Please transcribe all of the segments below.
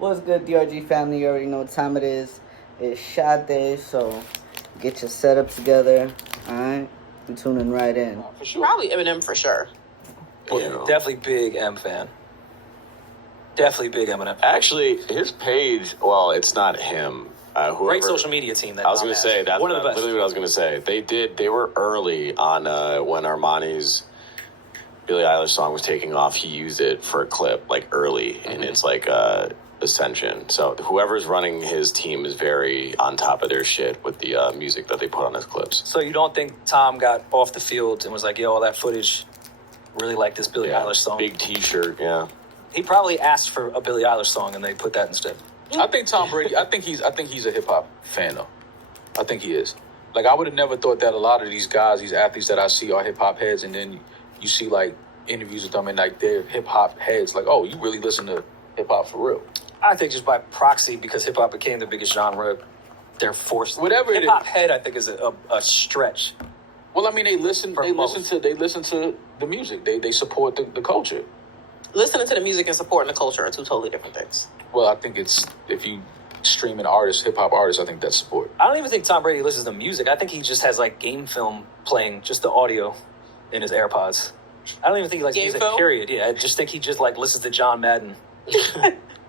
What's good, DRG family? You already know what time it is. It's shot day, so get your setup together. Alright? We're tuning right in. For sure. Probably Eminem for sure. Well, definitely big M fan. Definitely big Eminem. Actually, his page, well, it's not him. Great social media team. That I was going to say, that's one of the best. Literally what I was going to say. They were early on when Armani's Billie Eilish song was taking off. He used it for a clip, like early, and it's like Ascension. So whoever's running his team is very on top of their shit with the music that they put on his clips. So you don't think Tom got off the field and was like, yo, all that footage, really like this Billie Eilish song? Big t-shirt, yeah. He probably asked for a Billie Eilish song and they put that instead. I think Tom Brady. I think he's a hip hop fan though. I think he is. Like I would have never thought that a lot of these guys, these athletes that I see are hip hop heads, and then you see like interviews with them and like they're hip hop heads. Like, oh, you really listen to hip hop for real? I think just by proxy, because hip hop became the biggest genre, they're forced. Whatever it is. Hip hop head, I think, is a stretch. Well, I mean, they listen. For They most. listen to the music. They support the culture. Listening to the music and supporting the culture are two totally different things. Well, I think it's if you stream an artist, hip hop artist, I think that's support. I don't even think Tom Brady listens to music. I think he just has like game film playing, just the audio in his AirPods. I don't even think he likes Game music, film? period. Yeah, I just think he just like listens to John Madden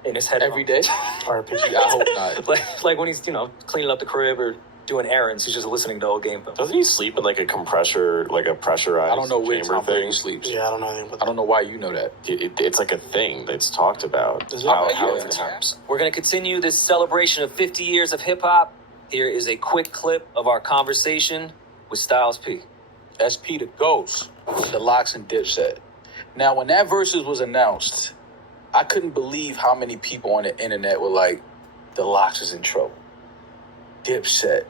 in his head Every day. RPG. I hope not. like when he's cleaning up the crib or doing errands, he's just listening to old game film. Doesn't he sleep in like a compressor, like a pressurized I don't know where chamber Tom Brady thing? sleeps. Yeah, I don't know anything about I don't know why you know that. It's like a thing that's talked about. Is it? How Yeah. it's Times. We're going to continue this celebration of 50 years of hip hop. Here is a quick clip of our conversation with Styles P. SP the Ghost, the Locks and Dipset. Now, when that versus was announced, I couldn't believe how many people on the internet were like, the Locks is in trouble. Dipset.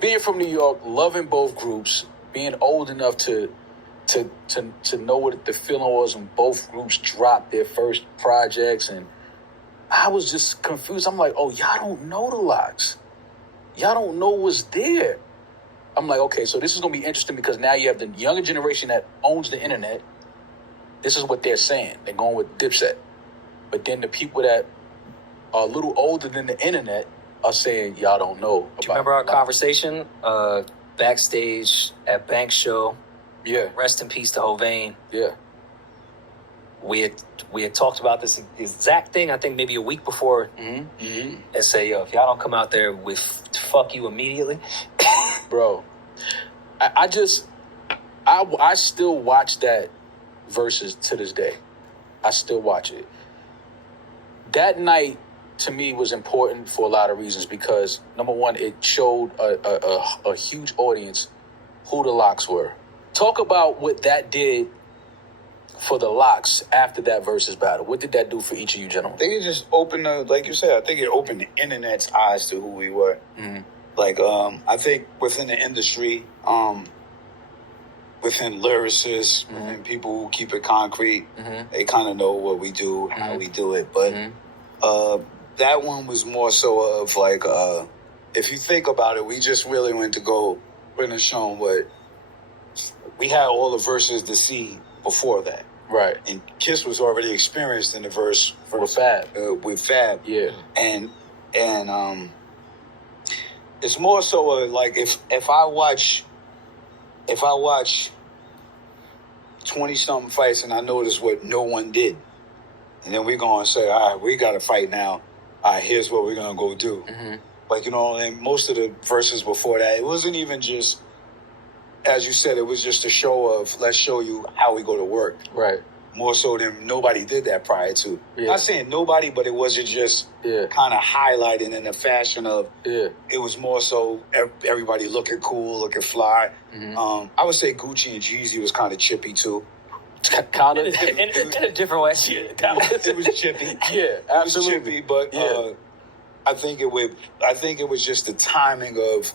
Being from New York, loving both groups, being old enough to know what the feeling was when both groups dropped their first projects, and I was just confused. I'm like, oh, y'all don't know the Locks. Y'all don't know what's there. I'm like, okay, so this is going to be interesting because now you have the younger generation that owns the internet. This is what they're saying. They're going with Dipset. But then the people that are a little older than the internet are saying, y'all don't know about Do you remember our Locks. conversation backstage at Banks Show? Yeah, Rest in peace to Hovain. yeah. We had talked about this exact thing, I think maybe a week before, Mm-hmm. and say, yo, if y'all don't come out there with fuck you immediately. Bro, I still watch that versus to this day. I still watch it. That night, to me, was important for a lot of reasons because, number one, it showed a huge audience who the Locks were. Talk about what that did for the Locks after that versus battle. What did that do for each of you I gentlemen? think it just opened like you said, I think it opened the internet's eyes to who we were. Mm-hmm. Like, I think within the industry, within lyricists, within people who keep it concrete, Mm-hmm. they kind of know what we do, how we do it. But Mhm. that one was more so of like, if you think about it, we just really went to go and show what we had all the verses to see before that. Right. And Kiss was already experienced in the verse With Fab. with Fab. Yeah. And it's more so like if I watch 20 something fights and I notice what no one did, and then we're gonna say, all right, we got to fight now. All right, here's what we're gonna go do. Mm-hmm. Like, and most of the verses before that, it wasn't even just, as you said, it was just a show of let's show you how we go to work. Right. More so than nobody did that prior to. Yeah. Not saying nobody, but it wasn't just Yeah. kind of highlighted in the fashion of, Yeah. it was more so everybody looking cool, looking fly. Mhm. I would say Gucci and Jeezy was kind of chippy too. Kind of. in a different way. It was chippy. Yeah, It was absolutely. chippy, but Yeah. I think it was just the timing of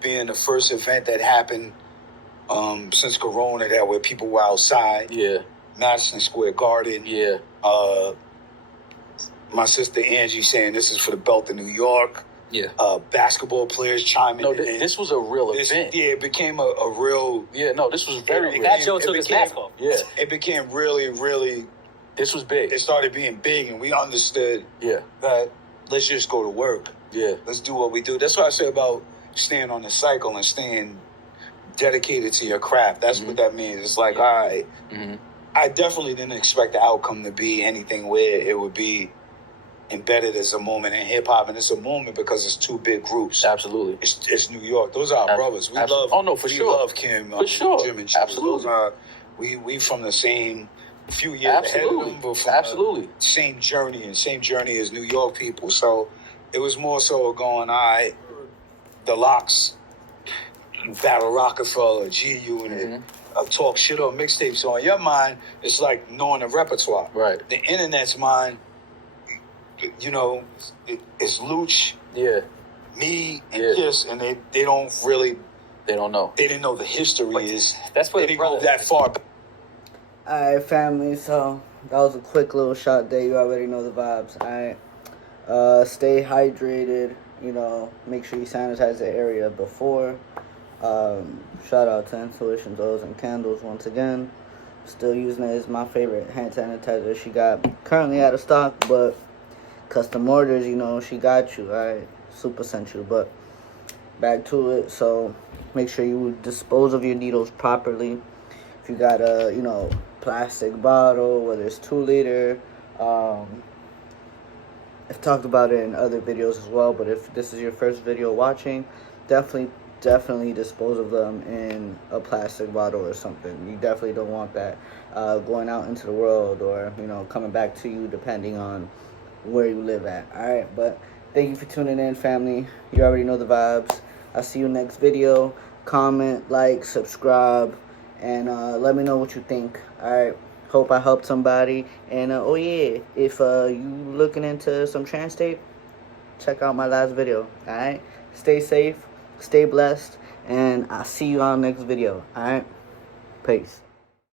being the first event that happened since Corona, that where people were outside, Yeah. Madison Square Garden. Yeah. My sister Angie saying this is for the belt in New York. Yeah. Basketball players chiming No, in. this was a real This- event. yeah, it became a real. Yeah, no, this was very It real. Fat Joe it took his became- mask off. Yeah. It became really, really This was big. it started being big, and we understood Yeah. that let's just go to work. Yeah. Let's do what we do. That's what I say about staying on the cycle and staying dedicated to your craft. That's what that means. It's like, all right, I definitely didn't expect the outcome to be anything where it would be embedded as a moment in hip hop, and it's a moment because it's two big groups. Absolutely. It's New York. Those are our brothers. We love. Oh no, for we sure. love Kim. For sure. Jim and Chill. Absolutely. Those are we from the same few years ahead of them, but from Absolutely. the same journey as New York people. So it was more so going, all right, the Locks, Battle Rockefeller, G Unit, talk shit on mixtape. So in your mind, it's like knowing the repertoire. Right. The internet's mind, you know, it's Luch, Yeah. me, and Yeah. Kiss, and they don't really, They don't know. they didn't know the history is. That's what They didn't go that far. Alright, family, so that was a quick little shot there. You already know the vibes. Alright. Stay hydrated, you know, make sure you sanitize the area before. Shout out to Intuition Oils and Candles once again. Still using it as my favorite hand sanitizer. She got currently out of stock, but custom orders, you know, she got you. Alright, super sent you, but back to it. So make sure you dispose of your needles properly. If you got a, you know, plastic bottle, whether it's 2 liter, I've talked about it in other videos as well, but if this is your first video watching, definitely dispose of them in a plastic bottle or something. You definitely don't want that going out into the world, or, you know, coming back to you depending on where you live at. Alright, but thank you for tuning in, family. You already know the vibes. I'll see you next video. Comment, like, subscribe, and let me know what you think. Alright, hope I helped somebody. And oh yeah, if you looking into some trans tape, check out my last video. Alright, stay safe, stay blessed, and I'll see you on the next video. Alright, peace.